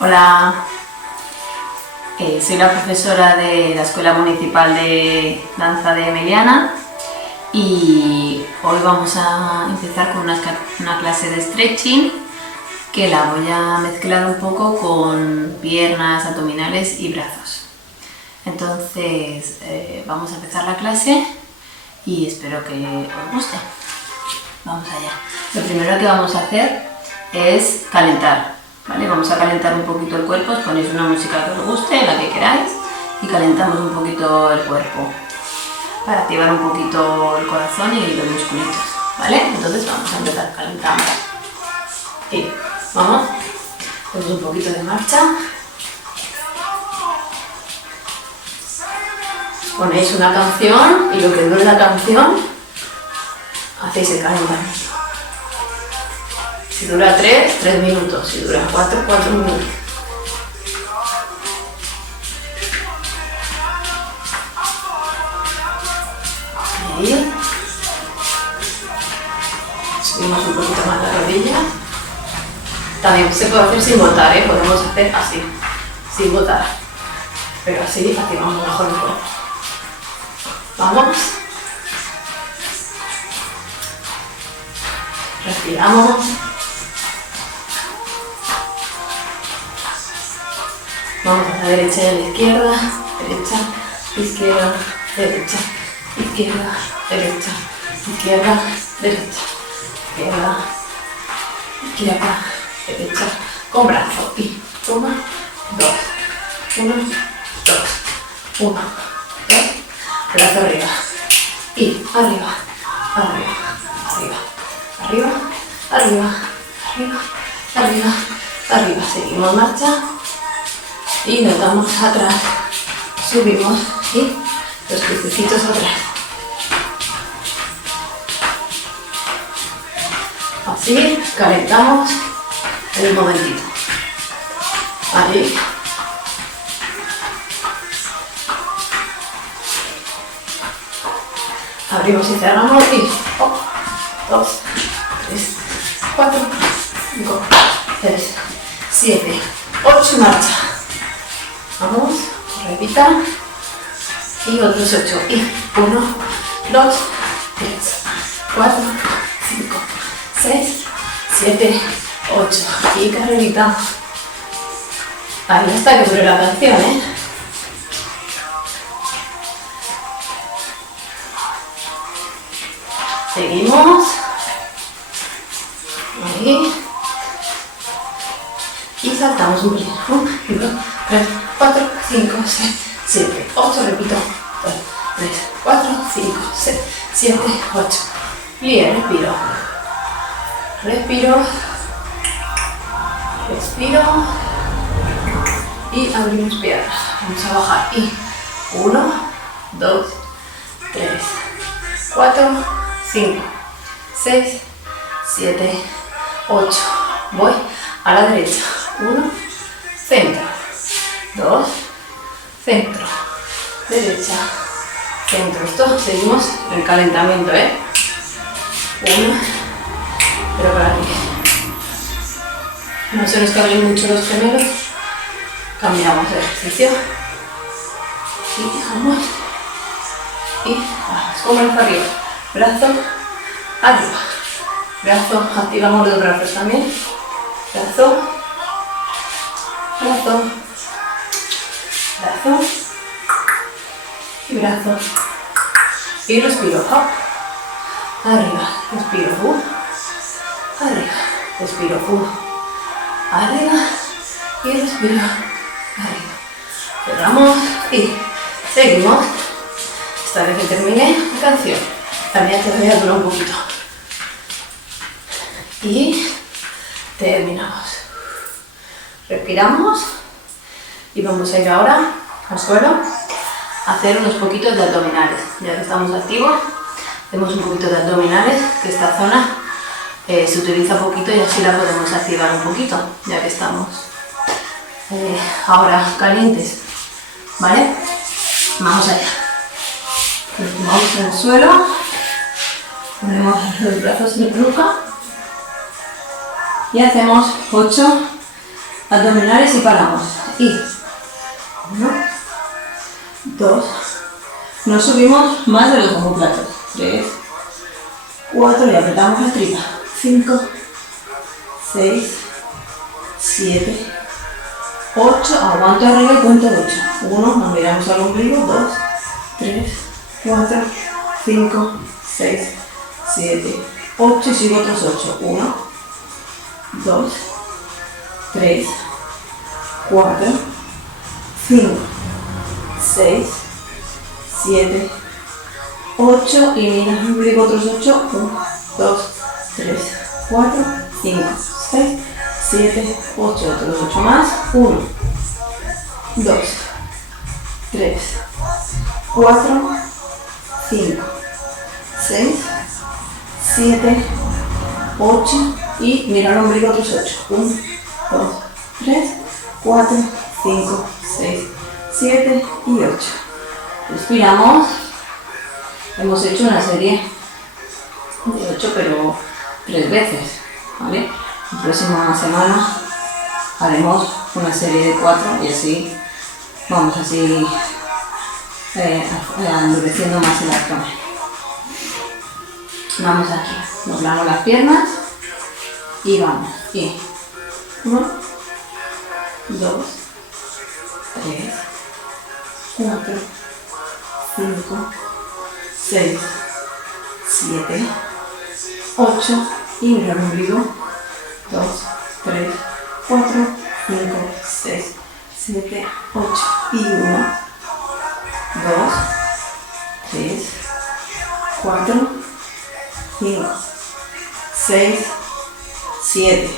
Hola, soy la profesora de la Escuela Municipal de Danza de Meliana y hoy vamos a empezar con una clase de stretching que la voy a mezclar un poco con piernas, abdominales y brazos. Entonces vamos a empezar la clase y espero que os guste. Vamos allá. Lo primero que vamos a hacer es calentar, ¿vale? Vamos a calentar un poquito el cuerpo, os ponéis una música que os guste, la que queráis, y calentamos un poquito el cuerpo para activar un poquito el corazón y los musculitos, ¿vale? Entonces vamos a empezar calentando. Y vamos, hacemos un poquito de marcha. Ponéis una canción y lo que dure la canción hacéis el calentamiento. Si dura 3 minutos, si dura 4 minutos. Ahí. Subimos un poquito más la rodilla. También se puede hacer sin botar, podemos hacer así, sin botar. Pero así activamos mejor el cuerpo. Vamos. Respiramos. Vamos a la derecha y a la izquierda. Derecha, izquierda, derecha, izquierda, derecha, izquierda, derecha, izquierda, izquierda, derecha, con brazo. Y 1, 2, 1, 2, 1, 2, brazo arriba. Y arriba, arriba, arriba. Arriba, arriba, arriba, arriba, arriba. Seguimos marcha y nos damos atrás. Subimos y los piecitos atrás. Así calentamos en un momentito. Ahí. Abrimos y cerramos y 2, 3, 4, 5, 6, 7, 8, marcha. Vamos, repita. Y otros 8. Y 1, 2, 3, 4, 5, 6, 7, 8. Y carrerita. Ahí hasta que dure la canción, Seguimos. Ahí. Y saltamos un poquito. 1, 2, 3, 4, 5, 6, 7, 8. Repito. 2, 3, 4, 5, 6, 7, 8. Bien, respiro. Respiro. Respiro. Y abrimos piernas. Vamos a bajar. Y 1, 2, 3, 4, 5, 6, 7, 8. Voy a la derecha. 1, centro. 2, centro. Derecha, centro. Esto seguimos el calentamiento, 1, pero por aquí. No se nos cablen mucho los gemelos. Cambiamos el ejercicio. Y vamos. Y vamos con brazo arriba. Brazo arriba. Brazo, activamos los brazos también. Brazo, brazo, brazo y brazo. Y respiro, up, arriba, respiro, arriba, respiro, arriba y respiro, arriba. Cerramos y seguimos hasta que termine la canción. También te voy a durar un poquito. Y terminamos. Respiramos y vamos a ir ahora al suelo a hacer unos poquitos de abdominales. Ya que estamos activos, hacemos un poquito de abdominales, que esta zona se utiliza poquito y así la podemos activar un poquito, ya que estamos ahora calientes. ¿Vale? Vamos allá. Nos tumbamos en el suelo, ponemos los brazos en la nuca y hacemos 8 abdominales y paramos. Y 1, 2, no subimos más de los omóplatos. 3, 4 y apretamos la tripa. 5, 6, 7, 8, aguanto arriba y cuento 8. 1, nos miramos al ombligo. 2, 3, 4, 5, 6, 7, 8 y sigo otros 8. 1, 2, 3, 4, 5, 6, 7, 8 y mira el ombligo otros 8. 1, 2, 3, 4, 5, 6, 7, 8, otros 8 más. 1, 2, 3, 4, 5, 6, 7, 8 y mira el ombligo otros 8. 1, 2, 3, 4, 5, 6, 7 y 8. Respiramos. Hemos hecho una serie de 8 pero 3 veces, ¿vale? La próxima semana haremos una serie de 4 y así vamos así endureciendo más el abdomen. Vamos aquí, doblamos las piernas y vamos. Y 1, 2, 3, 4, 5, 6, 7, 8 y mira el ombligo. 2, 3, 4, 5, 6, 7, 8 y 1, 2, 3, 4, 5, 6, 7,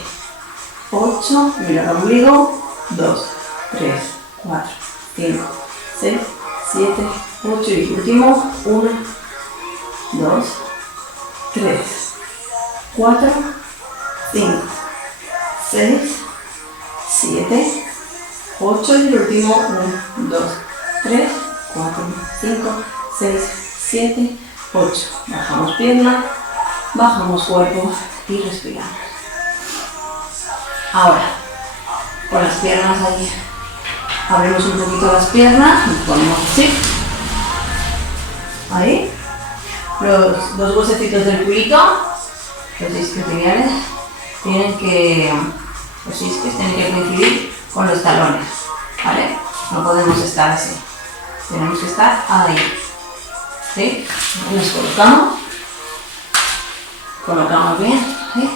8, mira el ombligo. 2, 3, 4, 5, 6, 7, 8 y último. 1, 2, 3, 4, 5, 6, 7, 8 y el último. 1, 2, 3, 4, 5, 6, 7, 8. Bajamos pierna, bajamos cuerpo y respiramos. Ahora, con las piernas ahí, abrimos un poquito las piernas, nos ponemos así. Ahí. Los dos huesecitos del culito, los isquiotibiales, tienen que coincidir con los talones, ¿vale? No podemos estar así, tenemos que estar ahí, ¿sí? Nos colocamos bien, ¿sí?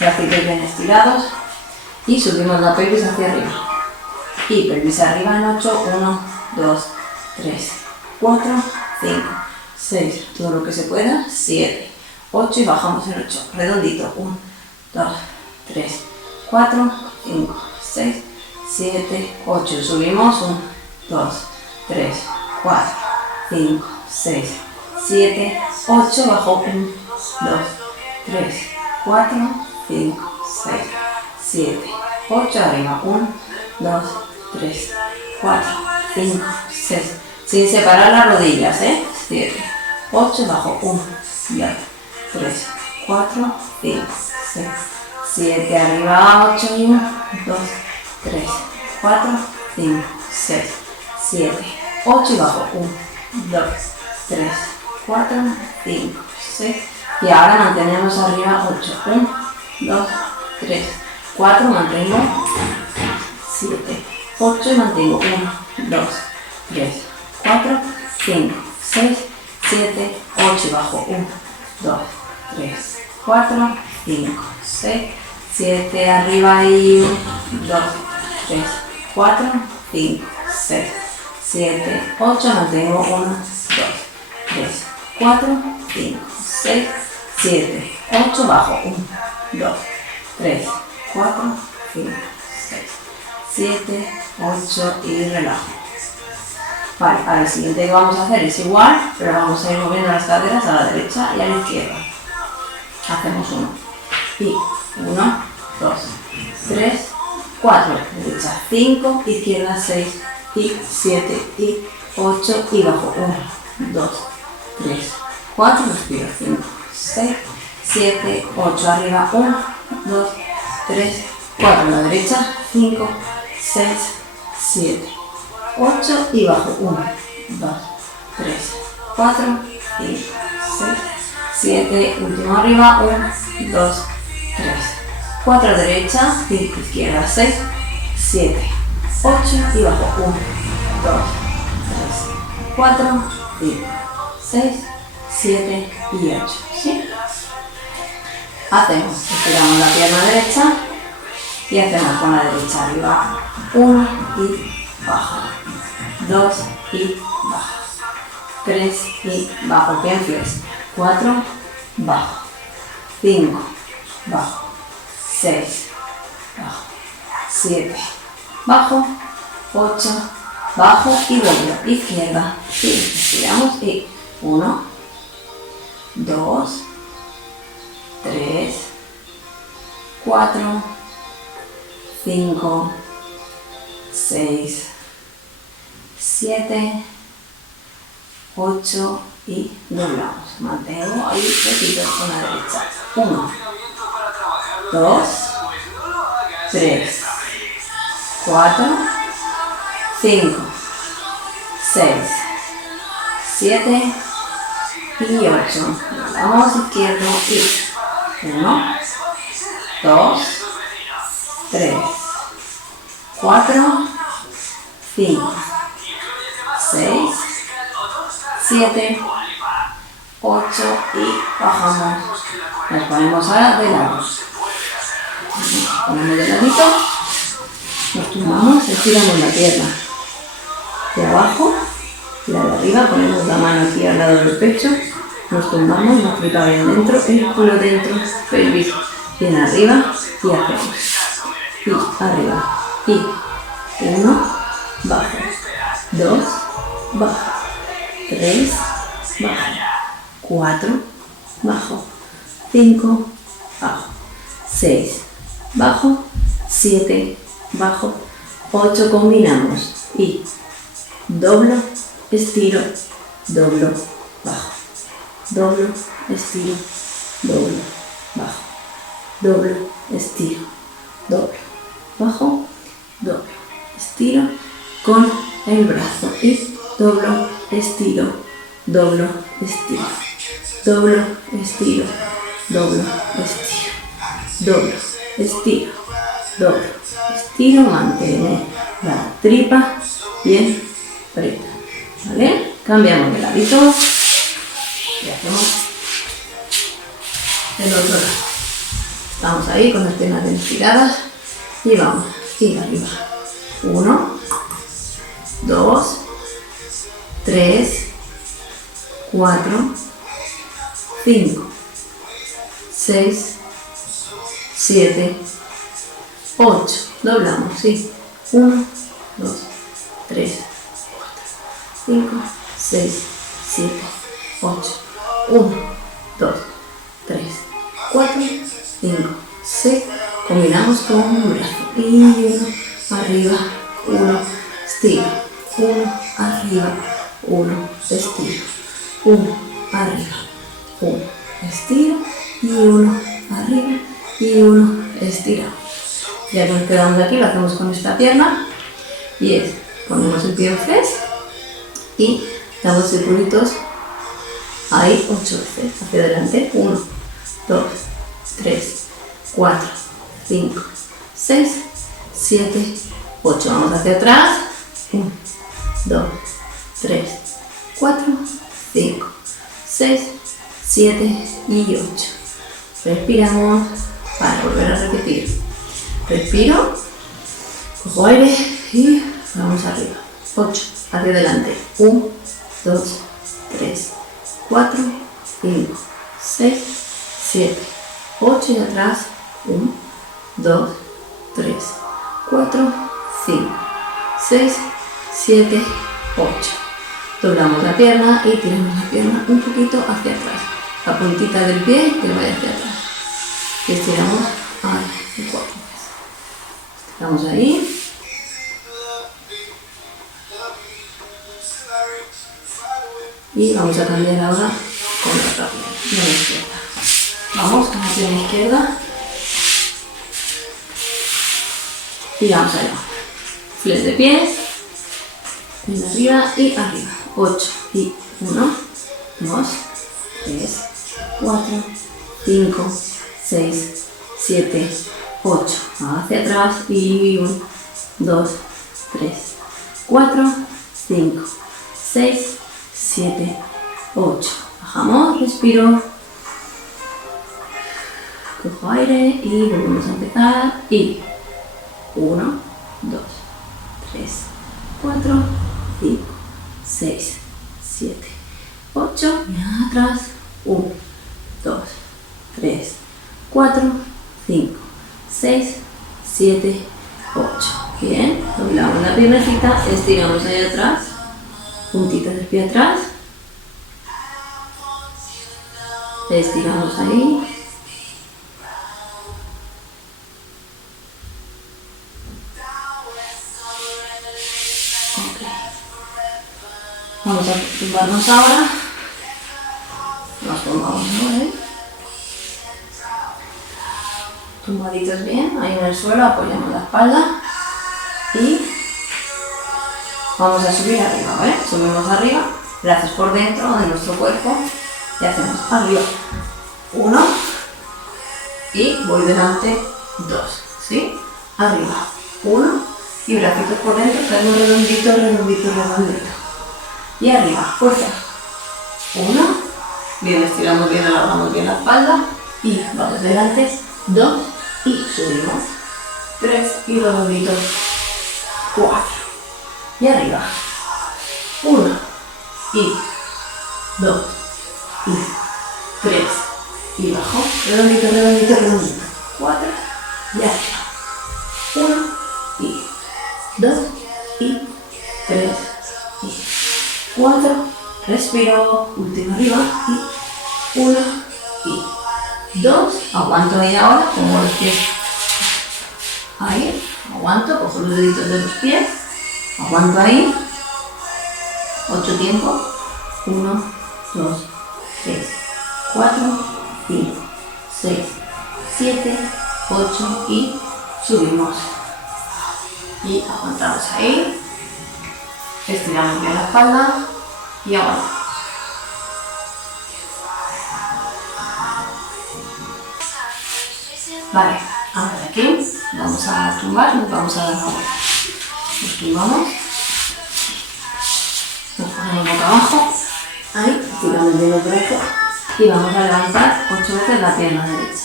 Bracitos bien estirados y subimos la pelvis hacia arriba. Y pelvis arriba en 8, 1, 2, 3, 4, 5, 6, todo lo que se pueda, 7, 8 y bajamos en 8, redondito, 1, 2, 3, 4, 5, 6, 7, 8, subimos, 1, 2, 3, 4, 5, 6, 7, 8, bajo, 1, 2, 3, 4, 5, 6, 7, 8, arriba, 1, 2, 3, 4, 5, 6, sin separar las rodillas, 7, 8, bajo, 1, 2, 3, 4, 5, 6, 7, arriba, 8 y 1, 2, 3, 4, 5, 6, 7, 8 y bajo, 1, 2, 3, 4, 5, 6 y ahora mantenemos arriba 8, 1, 2, 3, 4, mantengo 7, 8 y mantengo 1, 2, 3, 4, 5, 6, 7, 8 y bajo 1, 2, 3, 4, 5, 6, 7, arriba y 1, 2, 3, 4, 5, 6, 7, 8, mantengo 1, 2, 3, 4, 5, 6, 7, 8, bajo 1, 2, 3, 4, 5, 6, 7, 8 y relajo. Vale, ahora el siguiente que vamos a hacer es igual, pero vamos a ir moviendo las caderas a la derecha y a la izquierda. Hacemos 1 y 1, 2, 3, 4, derecha 5, izquierda 6 y 7 y 8 y bajo 1, 2, 3, 4, respiro 5, 6, 7, 8, arriba 1, 2, 3, 4 a la derecha, 5, 6, 7, 8 y bajo, 1, 2, 3, 4, 5, 6, 7, último arriba, 1, 2, 3, 4 a derecha, 5 izquierda, 6, 7, 8 y bajo, 1, 2, 3, 4, 5, 6, 7 y 8, ¿sí? Hacemos, estiramos la pierna derecha y hacemos con la derecha arriba, 1 y bajo, 2 y bajo, 3 y bajo, bien flex, 4, bajo, 5, bajo, 6, bajo, 7, bajo, 8, bajo y doblo, izquierda, y estiramos y 1, 2, 3, 4, 5, 6, 7, 8 y doblamos. Mantengo ahí, repito con la derecha. 1, 2, 3, 4, 5, 6, 7 y 8. Doblamos izquierdo y 1, 2, 3, 4, 5, 6, 7, 8 y bajamos. Nos ponemos ahora de lado. Nos ponemos de ladito, nos tumbamos, estiramos la pierna de abajo, la de arriba, ponemos la mano aquí al lado del pecho, nos tumbamos, la tripa bien dentro, el culo dentro, pelvis bien arriba y hacemos. Y arriba. Y 1, bajo, 2, bajo, 3, bajo, 4, bajo, 5, bajo, 6, bajo, 7, bajo, 8, combinamos y doblo, estiro, doblo, bajo, doblo, estiro, doblo, bajo, doblo, estiro, doblo, bajo, doblo, estiro con el brazo y doblo, estiro, doblo, estiro, doblo, estiro, doblo, estiro, doblo, estiro, doblo, estiro, mantener la tripa bien preta, ¿vale? Cambiamos de ladito y hacemos el otro lado. Estamos ahí con las piernas bien estiradas y vamos, y arriba. 1, 2, 3, 4, 5, 6, 7, 8. Doblamos, sí. 1, 2, 3, 4, 5, 6, 7, 8. 1, 2, 3, 4, 5, 6. Combinamos con un brazo. Y 1, arriba, 1, estiro. 1, arriba, 1, estiro. 1, arriba, 1, estiro. Y 1, arriba, y 1, estira. Ya que nos quedamos aquí, lo hacemos con esta pierna. Y es, ponemos el pie en flex y damos circulitos ahí 8 veces. Hacia adelante, 1, 2, 3, 4, 5, 6, 7, 8. Vamos hacia atrás. 1, 2, 3, 4, 5, 6, 7 y 8. Respiramos para volver a repetir. Respiro, cojo aire y vamos arriba. 8, hacia adelante. 1, 2, 3, 4, 5, 6, 7, 8 y atrás. 1, 2, 3, 4, 5, 6, 7, 8. Doblamos la pierna y tiramos la pierna un poquito hacia atrás. La puntita del pie que vaya hacia atrás. Y estiramos ahí, 4 veces. Estamos ahí. Y vamos a cambiar ahora con la otra pierna, la izquierda. Vamos con la pierna izquierda. y vamos allá. Flex de pies, en arriba y arriba. 8 y 1, 2, 3, 4, 5, 6, 7, 8. Hacia atrás y 1, 2, 3, 4, 5, 6, 7, 8. Bajamos, respiro. Cojo aire y volvemos a empezar. Y 1, 2, 3, 4, 5, 6, 7, 8. Y atrás. 1, 2, 3, 4, 5, 6, 7, 8. Bien, doblamos la piernecita, estiramos ahí atrás, puntitas del pie atrás, estiramos ahí. Vamos a tumbarnos ahora. Nos tumbamos ahora, tumbaditos bien, ahí en el suelo, apoyamos la espalda y vamos a subir arriba, ¿vale? Subimos arriba, brazos por dentro de nuestro cuerpo y hacemos arriba 1 y voy delante 2, ¿sí? Arriba 1 y bracitos por dentro, caemos redondito, redondito, redondito. Y arriba, fuerza. 1, bien, estiramos bien, alargamos bien la espalda y vamos delante, 2 y subimos, 3 y redondito, 4 y arriba, 1 y 2 y 3 y bajo, redondito, redondito, redondito, 4 y arriba, 1 y 2 y 3 y 4, respiro, último arriba y 1 y 2, aguanto ahí ahora, pongo los pies ahí, aguanto, cojo los deditos de los pies, aguanto ahí, 8 tiempos, 1, 2, 3, 4, 5, 6, 7, 8 y subimos y aguantamos ahí, estiramos bien la espalda y aguantamos. Vale, ahora de aquí vamos a tumbar, nos vamos a dar la vuelta. Nos tumbamos, nos ponemos boca abajo, ahí, estiramos bien los brazos y vamos a levantar 8 veces la pierna derecha.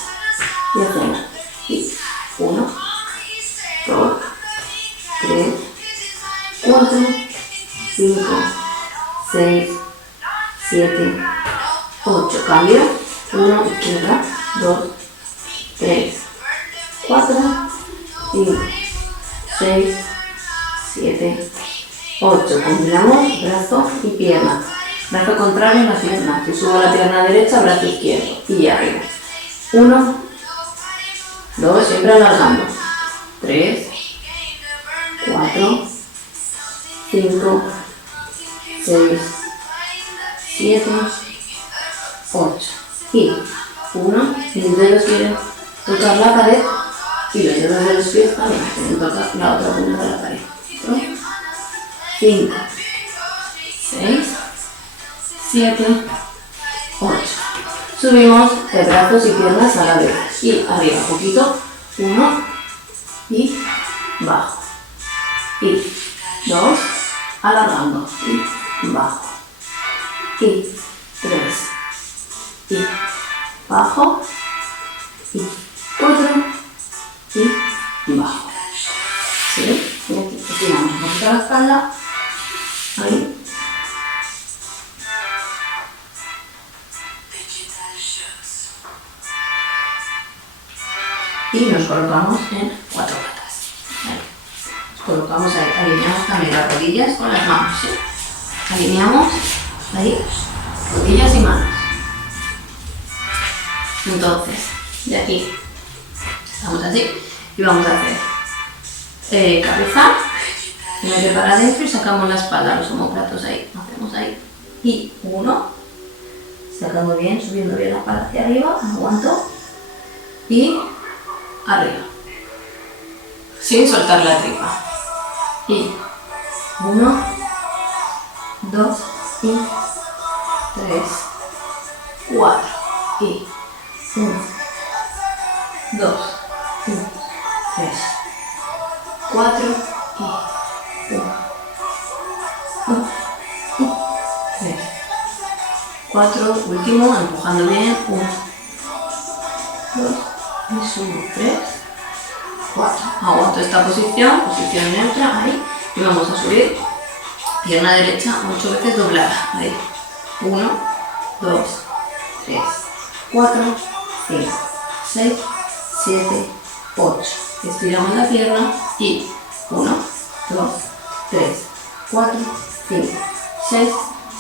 Y hacemos, y 1, 2, 3, 4, 5, 6, 7, 8. Cambio, 1, izquierda, 2, 3, 4, 5, 6, 7, 8. Combinamos brazo y pierna. Brazo contrario en la pierna. Si subo la pierna derecha, brazo izquierdo. Y arriba. 1, 2, siempre alargando. 3, 4, 5, 6, 7, 8. Y 1, mis dedos quieren tocar la pared y los dedos de los pies también quieren tocar la otra punta de la pared. 5, 6, 7, 8. Subimos de brazos y piernas a la vez. Y arriba, poquito. 1 y bajo. Y 2, alargando. Y bajo. Y 3. Y bajo. Y 4. Y bajo. ¿Sí? Y aquí estiramos un poquito la espalda. Ahí. Y nos colocamos en 4 patas. Ahí. Nos colocamos ahí. Alineamos también las rodillas con las manos. ¿Sí? Alineamos ahí, rodillas y manos. Entonces, de aquí estamos así y vamos a hacer cabeza, se mete para adentro y sacamos la espalda, los omóplatos ahí, hacemos ahí. Y 1, sacando bien, subiendo bien la espalda hacia arriba, aguanto y arriba. sin soltar la tripa. Y 1, 2 y 3, 4 y 1, 2 y 3, 4 y 1, 2 y 3, 4, último, empujando bien, 1, 2 y subo, 3, 4, aguanto esta posición, posición neutra, ahí, y vamos a subir, pierna derecha 8 veces doblada, ahí, 1, 2, 3, 4, 5, 6, 7, 8, estiramos la pierna y 1, 2, 3, 4, 5, 6,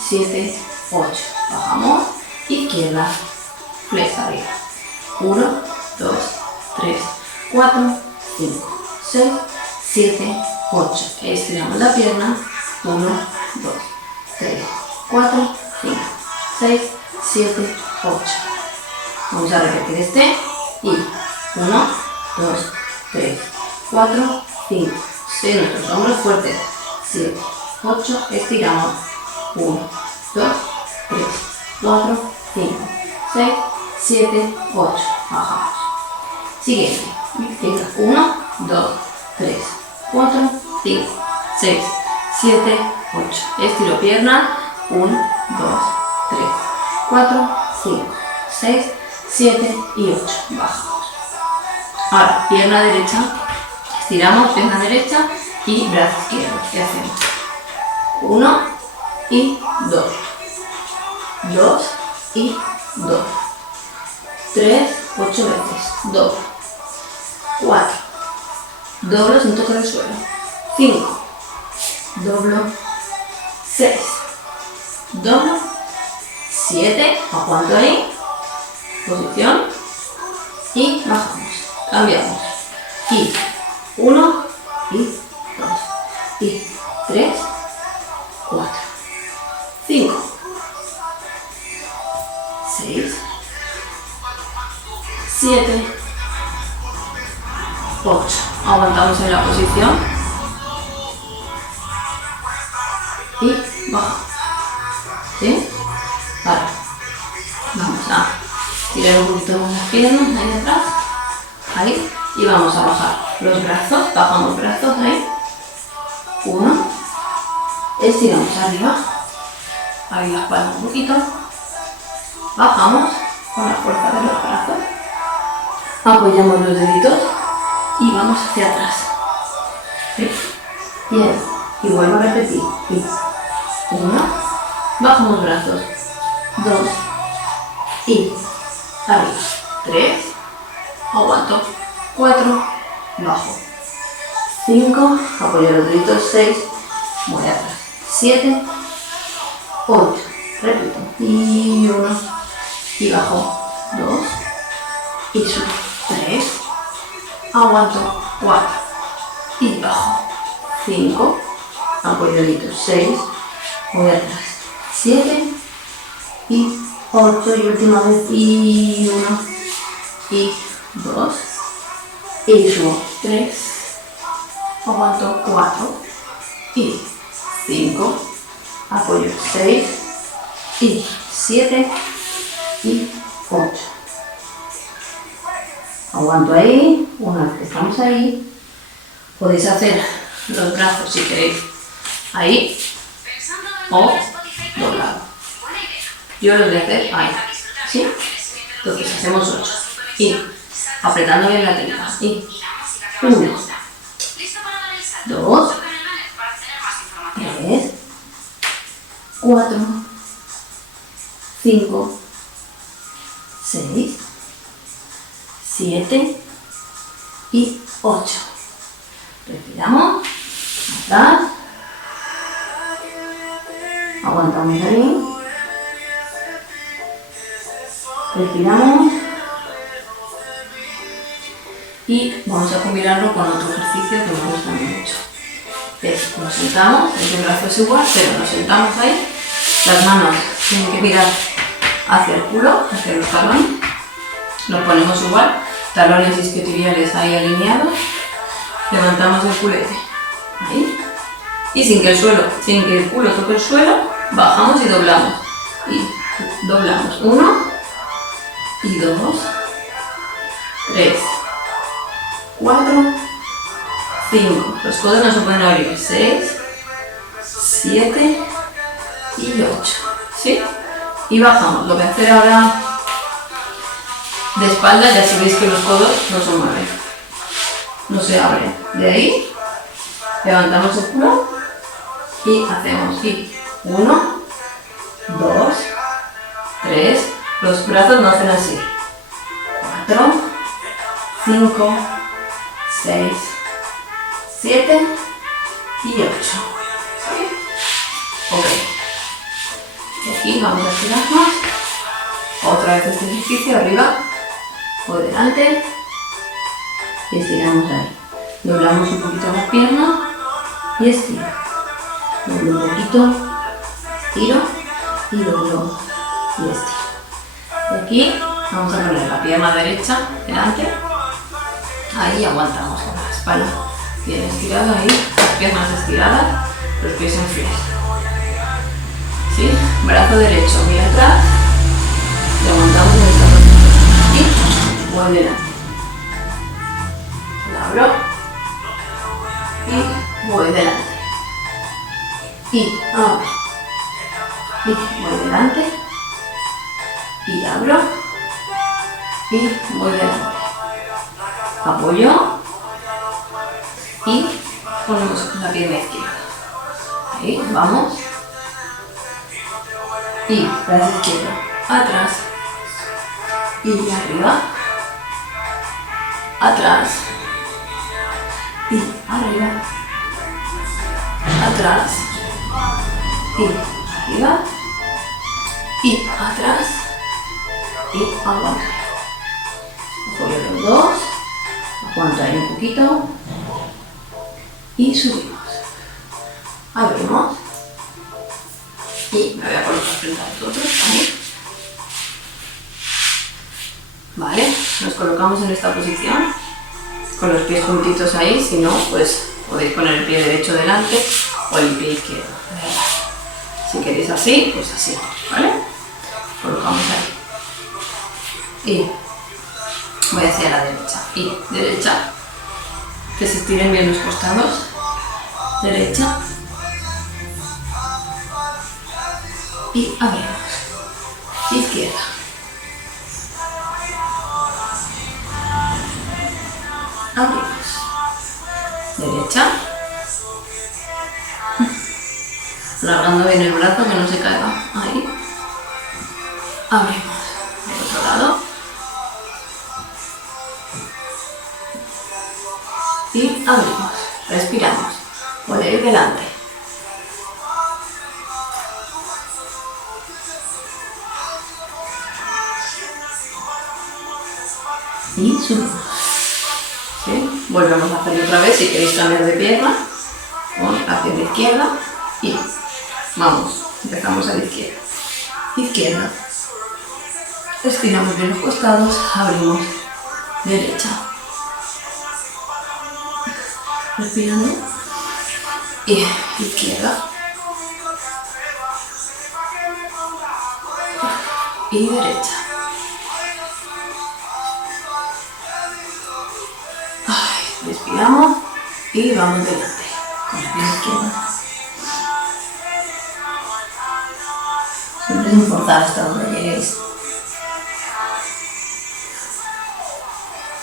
7, 8, bajamos, izquierda, flex arriba, 1, 2, 3, 4, 5, 6, 7, 8, estiramos la pierna, 1, 2, 3, 4, 5, 6, 7, 8, vamos a repetir este, y 1, 2, 3, 4, 5, 6, nuestros hombros fuertes, 7, 8, estiramos, 1, 2, 3, 4, 5, 6, 7, 8, bajamos. Siguiente, izquierda, 1, 2, 3, 4, 5, 6, 7, 8, estiro pierna, 1, 2, 3, 4, 5, 6, 7 y 8, bajamos. Ahora, pierna derecha, estiramos pierna derecha y brazo izquierdo, ¿qué hacemos? 1 y 2, 2 y 2, 3, 8 veces, 2, 4, doblo sin tocar el suelo, 5, doblo, 6, doblo, 7, aguanto ahí, posición y bajamos, cambiamos, y 1 y 2 y 3, 4, 5, 6, 7, 8, aguantamos en la posición y bajamos, ¿sí? Ahora vamos a tirar un poquito más las piernas ahí atrás, ahí, y vamos a bajar los brazos, bajamos brazos ahí, 1, estiramos arriba, ahí la espalda un poquito, bajamos con la fuerza de los brazos, apoyamos los deditos y vamos hacia atrás, ¿sí? Bien, y vuelvo a repetir, y 1, bajamos brazos, 2 y arriba, 3, aguanto, 4, bajo, 5, apoyo los deditos, 6, voy atrás, 7, 8, repito, y 1, y bajo, 2, y subo, 3, aguanto, 4, y bajo, 5, apoyo deditos, 6, voy atrás, 7, y 8, y última vez, y 1, y 2, y subo, 3, aguanto, 4, y 5, apoyo 6, y 7, y 8. Aguanto ahí, una vez que estamos ahí, podéis hacer los brazos si queréis ahí, o doblado. Yo lo voy a hacer ahí, ¿sí? Entonces hacemos 8, y apretando bien la tripa, y 1, 2, 3, 4, 5, 6, 7 y 8. Respiramos, atrás, aguantamos ahí, respiramos y vamos a combinarlo con otro ejercicio que me gusta mucho. Nos sentamos, el brazo es igual, pero nos sentamos ahí, las manos tienen que mirar hacia el culo, hacia los talones, nos ponemos igual, talones isquiotibiales ahí alineados, Levantamos el culete. Ahí. Y sin que el culo toque el suelo, bajamos y doblamos. Y doblamos. 1 y 2, 3, 4, 5. Los codos no se pueden abrir. 6, 7 y 8. ¿Sí? Y bajamos. Lo voy a hacer ahora de espalda, ya si veis que los codos no se mueven. No se abren. De ahí, levantamos el culo y hacemos 1, 2, 3. Los brazos no hacen así. 4, 5, 6, 7 y 8. ¿Sí? Ok. Y aquí vamos a estirarnos. Otra vez este ejercicio, arriba, por delante. Y estiramos ahí. Doblamos un poquito las piernas y estiro. Doblo un poquito, estiro y doblo y estiro. Y aquí vamos a poner la pierna derecha delante. Ahí aguantamos con la espalda bien estirada, ahí, las piernas estiradas, los pies en flex. ¿Sí? Brazo derecho, mira atrás. Y aguantamos en esta posición. Y voy delante. La abro. Y voy delante. Y abro. Y voy delante. Y abro. Y voy delante. Apoyo. Y ponemos la pierna izquierda. Ahí, vamos. Y brazo izquierdo atrás. Y arriba. Atrás. Y arriba. Atrás. Y arriba. Y atrás. Y aguanta. Apoyo los dos. Aguanta ahí un poquito. Y subimos. Abrimos. Y me voy a colocar frente a vosotros. Ahí. Vale, nos colocamos en esta posición. Con los pies juntitos ahí. Si no, pues podéis poner el pie derecho delante o el pie izquierdo. Si queréis así, pues así. ¿Vale? Colocamos ahí. Y voy hacia la derecha. Y derecha. Que se estiren bien los costados. Derecha. Y abrimos. Izquierda. Abrimos. Derecha. Alargando bien el brazo que no se caiga. Ahí. Abrimos. Del otro lado. Y abrimos. Respiramos. Voy a ir delante. Y subimos. ¿Sí? Volvemos a hacerlo otra vez si queréis cambiar de pierna. Con la pierna izquierda. Y vamos. Empezamos a la izquierda. Izquierda. Estiramos bien los costados. Abrimos. Derecha. Respirando. Y izquierda. Y derecha. Respiramos y vamos delante con la pierna izquierda. Siempre sin forzar hasta donde lleguéis.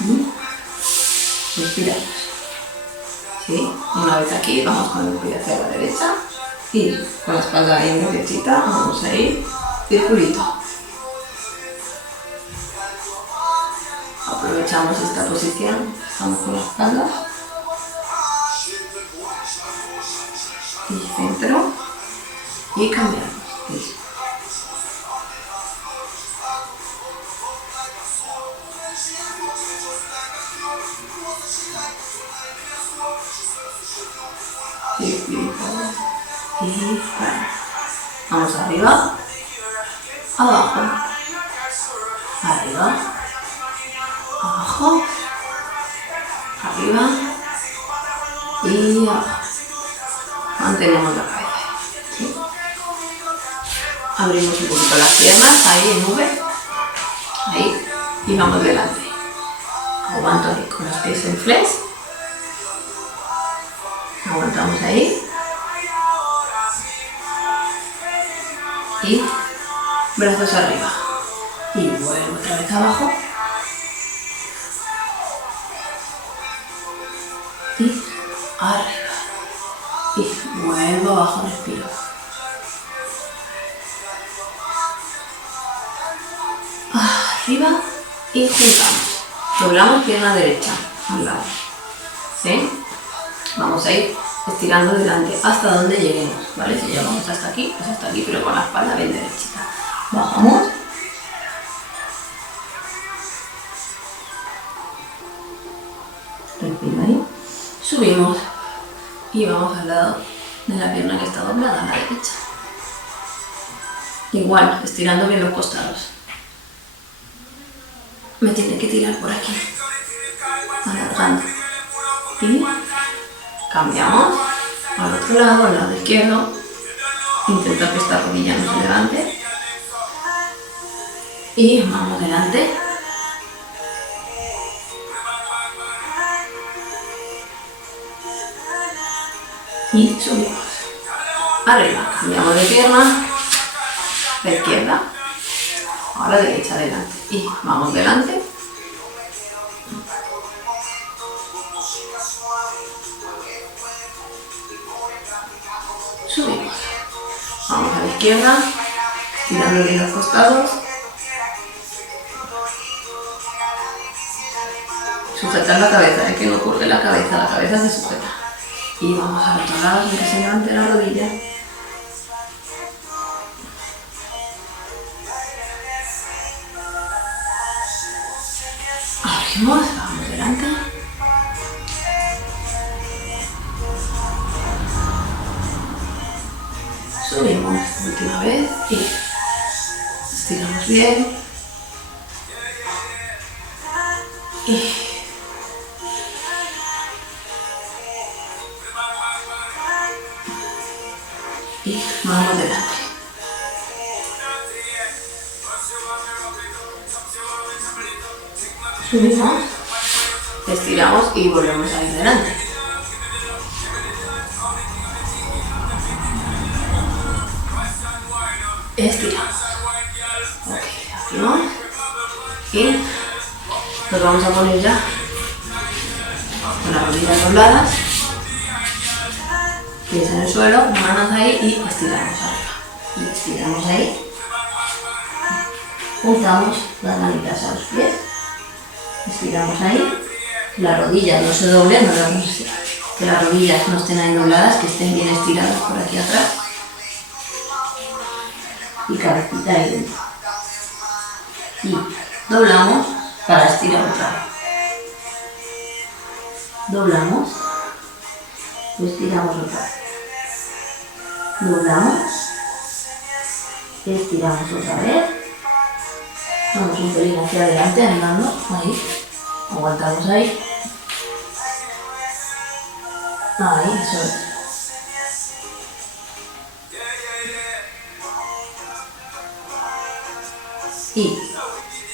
Y respiramos. ¿Sí? Una vez aquí, vamos con el pie hacia la derecha y con la espalda ahí derechita, vamos a ir circulito. Aprovechamos esta posición, estamos con la espalda. Y centro. Y cambiamos. Listo. Y para. Vamos arriba. Abajo. Arriba. Abajo, arriba, y abajo. Mantenemos la cabeza ahí, ¿sí? Abrimos un poquito las piernas, ahí en V, ahí, y vamos delante. Aguanto ahí con los pies en flex. Aguantamos ahí. Y brazos arriba. Y vuelvo otra vez abajo. Y arriba. Y vuelvo abajo, respiro. Arriba y juntamos. Doblamos pierna derecha al lado. ¿Sí? Vamos a ir estirando delante hasta donde lleguemos, ¿vale? Si llegamos hasta aquí, pues hasta aquí, pero con la espalda bien derechita. Bajamos. Respiro ahí. Subimos. Y vamos al lado de la pierna que está doblada, a la derecha. Igual, estirando bien los costados. Me tiene que tirar por aquí. Alargando. Y cambiamos al otro lado, al lado izquierdo. Intenta que esta rodilla no se levante. Y vamos delante. Y subimos. Arriba, cambiamos de pierna. La izquierda. Ahora derecha, adelante. Y vamos delante. Subimos. Vamos a la izquierda. Tirando bien los costados. Sujetar la cabeza, que no curve la cabeza se sujeta. Y vamos al otro lado, sin que se levante la rodilla. Abrimos, vamos delante. Subimos, última vez y estiramos bien. Y vamos delante. Subimos, estiramos y volvemos a ir delante. Estiramos. Ok, abrimos. Y nos vamos a poner ya con las rodillas dobladas. Pies en el suelo, manos ahí y estiramos arriba. Y estiramos ahí. Juntamos las manitas a los pies. Estiramos ahí. Las rodillas no se doblen, no debemos que las rodillas no estén ahí dobladas, que estén bien estiradas por aquí atrás. Y cabecita ahí dentro. Y doblamos para estirar otra vez. Doblamos. Y estiramos otra vez. Doblamos. Y estiramos otra vez. Vamos un pelín hacia adelante, animando. Ahí. Aguantamos ahí. Ahí, eso es. Y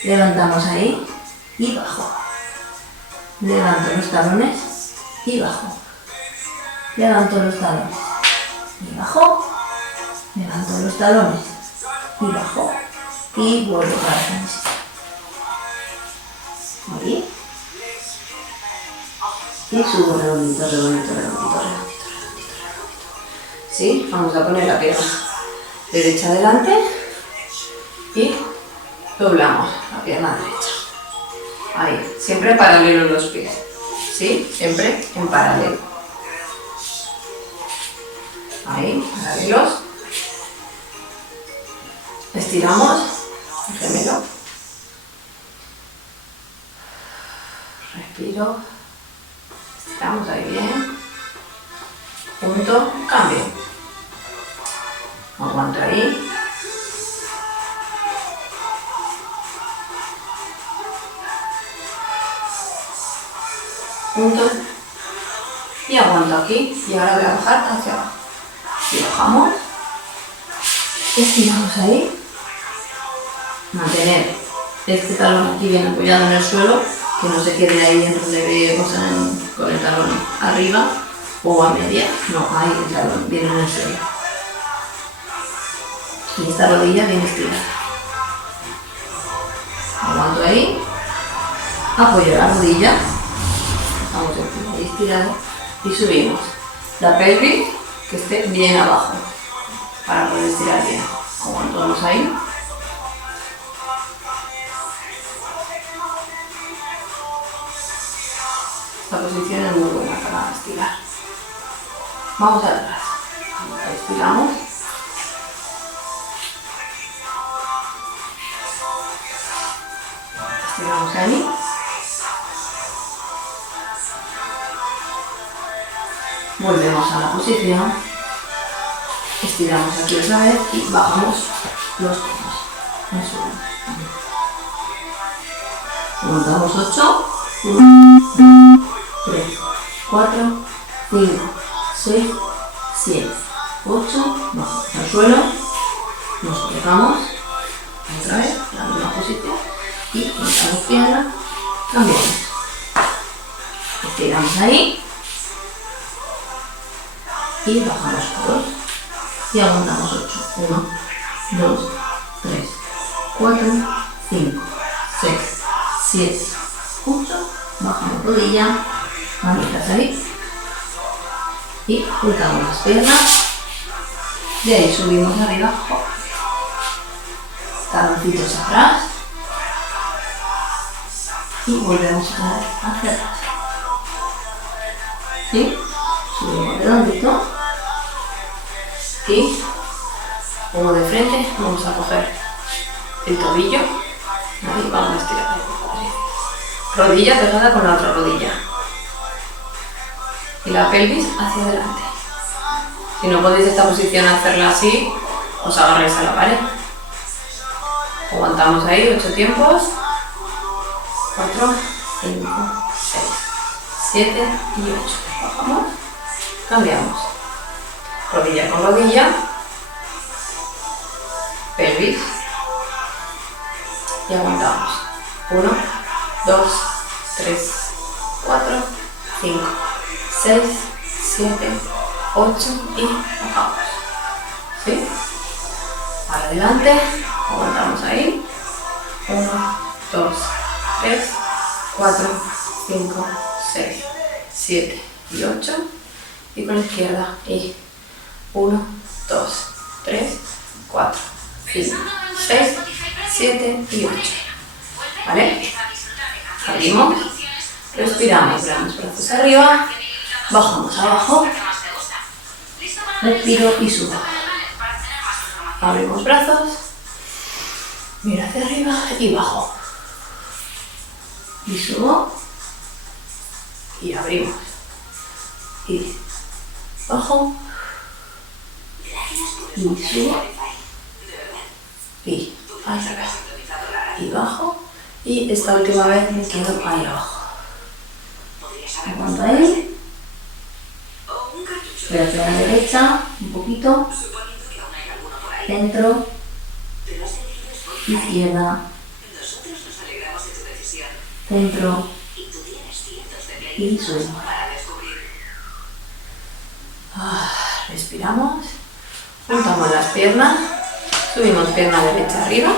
levantamos ahí y bajo. Levanto los talones y bajo. Levanto los talones y bajo. Levanto los talones y bajo. Y vuelvo para la camiseta. Ahí. Y subo redondito, redondito, redondito, redondito. ¿Sí? Vamos a poner la pierna derecha adelante y doblamos la pierna derecha. Ahí, siempre paralelos los pies. ¿Sí? Siempre en paralelo. Ahí, paralelos. Estiramos el gemelo. Respiro. Estiramos ahí bien. Punto, cambio. Aguanto ahí. Punto. y aguanto aquí y ahora voy a bajar hacia abajo y bajamos, estiramos ahí, mantener este talón aquí bien apoyado en el suelo, que no se quede ahí en donde con el talón arriba o a media, no, ahí el talón viene en el suelo y esta rodilla bien estirada, aguanto ahí, apoyo la rodilla, vamos ahí estirado y subimos la pelvis que esté bien abajo para poder estirar bien, aguantamos ahí. Esta posición es muy buena para estirar. Vamos atrás. Estiramos. Estiramos ahí. Volvemos a la posición. Estiramos aquí otra vez y bajamos los codos. Eso. Montamos 8. 1, 2, 3, 4, 5, 6, 7, 8, bajamos al suelo, nos colocamos otra vez en la misma posición y montamos pierna, cambiamos, estiramos ahí y bajamos todos y aguantamos 8, 1, 2, 3, 4, 5, 6, 7, 8, bajamos rodilla, manitas ahí y juntamos las piernas, de ahí subimos arriba, taloncitos atrás y volvemos a caer hacia atrás, ¿sí? Subimos redondito y como de frente vamos a coger el tobillo y vamos a estirar rodilla pegada con la otra rodilla y la pelvis hacia adelante. Si no podéis esta posición hacerla así, os agarráis a la pared. Aguantamos ahí 8 tiempos, 4, 5, 6, 7 y 8. Bajamos, cambiamos. Rodilla con rodilla, pelvis y aguantamos. 1, 2, 3, 4, 5, 6, 7, 8 y bajamos. ¿Sí? Para adelante, aguantamos ahí. 1, 2, 3, 4, 5, 6, 7 y 8. Y con la izquierda. Y 1, 2, 3, 4, 5, 6, 7 y 8. ¿Vale? Abrimos, respiramos, damos brazos arriba, bajamos abajo, respiro y subo. Abrimos brazos, miro hacia arriba y bajo. Y subo y abrimos. Y bajo y subo y arriba y bajo. Y esta última vez me quedo ahí abajo. Aguanto ahí. Voy hacia la derecha, un poquito. Centro. Izquierda. Centro. Y subo. Respiramos. Juntamos las piernas. Subimos pierna derecha arriba.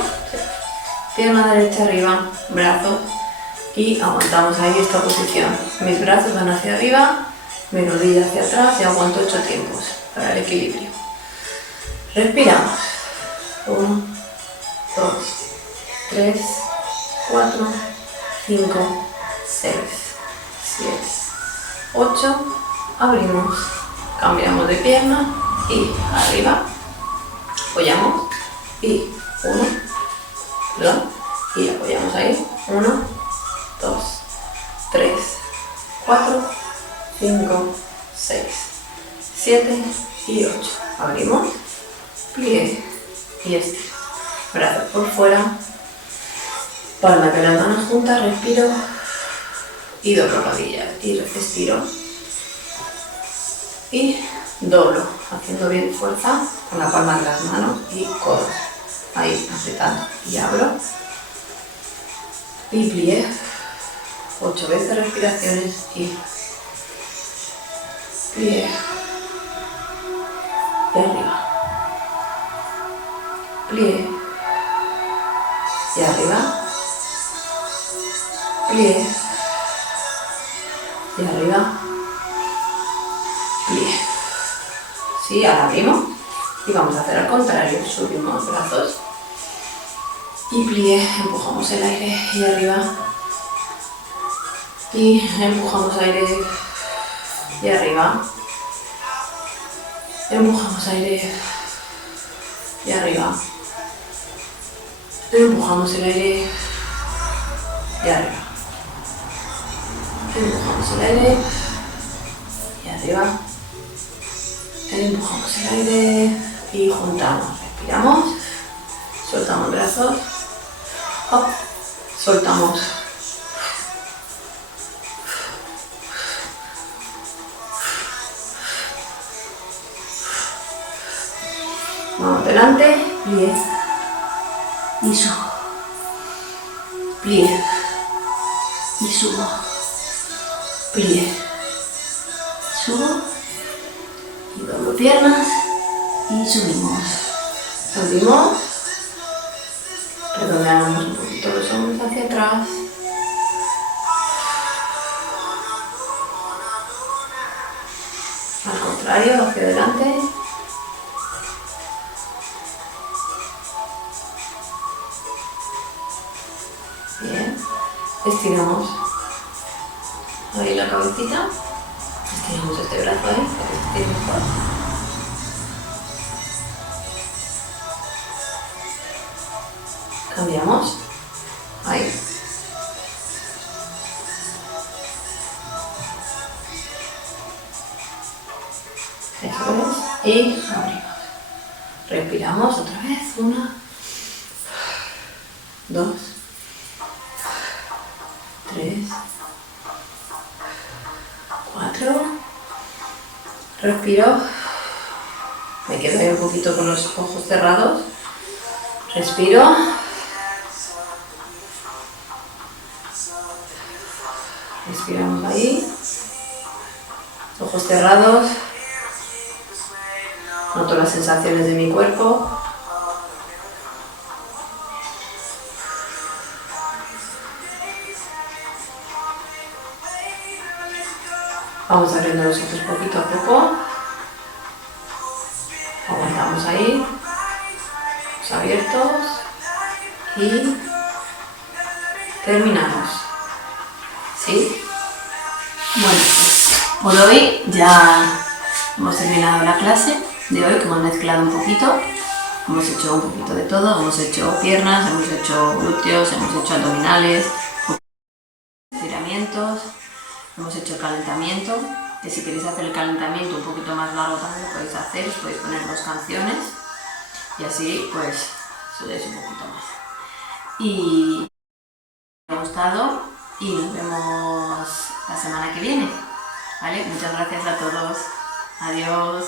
Pierna derecha arriba, brazos y aguantamos ahí esta posición. Mis brazos van hacia arriba, mi rodilla hacia atrás y aguanto 8 tiempos para el equilibrio. Respiramos. 1, 2, 3, 4, 5, 6, 7, 8. Abrimos, cambiamos de pierna y arriba, apoyamos y 1, y apoyamos ahí, 1, 2, 3, 4, 5, 6, 7 y 8. Abrimos, pliegue y estiro. Brazos por fuera, palma de las manos juntas, respiro y doblo rodillas y estiro. y doblo, haciendo bien fuerza con la palma de las manos y codos. Ahí, apretando y abro. Y plié. 8 veces respiraciones y plié. Y arriba. Plié. Y arriba. Plié. Y arriba. Plié. Sí, ahora abrimos. Y vamos a hacer al contrario. Subimos brazos. Y plié. Empujamos el aire y arriba. Y empujamos aire y arriba. Empujamos aire y arriba. Empujamos el aire y arriba. Empujamos el aire y arriba. Empujamos el aire y juntamos. Respiramos. Soltamos brazos. Hop. Soltamos. Vamos delante, plié y subo, plié y subo, plié, subo y doblo piernas y subimos. Subimos, redondeamos un poquito los hombros hacia atrás. Al contrario, hacia adelante. Bien, estiramos ahí la cabecita, estiramos este brazo ahí, para que se estire mejor. Cambiamos, ahí. Eso es, y abrimos. Respiramos otra vez, 1, 2, 3, 4, respiro, me quedo ahí un poquito con los ojos cerrados, respiro, respiramos ahí, ojos cerrados, noto las sensaciones de mi cuerpo. Vamos abriendo los ojos poquito a poco. Aguantamos ahí. Ojos abiertos. Y terminamos. ¿Sí? Bueno, pues por hoy ya hemos terminado la clase de hoy, que hemos mezclado un poquito. Hemos hecho un poquito de todo. Hemos hecho piernas, hemos hecho glúteos, hemos hecho abdominales, estiramientos. Hemos hecho el calentamiento, que si queréis hacer el calentamiento un poquito más largo también lo podéis hacer, os podéis poner 2 canciones y así pues sudáis un poquito más. Y me ha gustado y nos vemos la semana que viene, ¿vale? Muchas gracias a todos, adiós.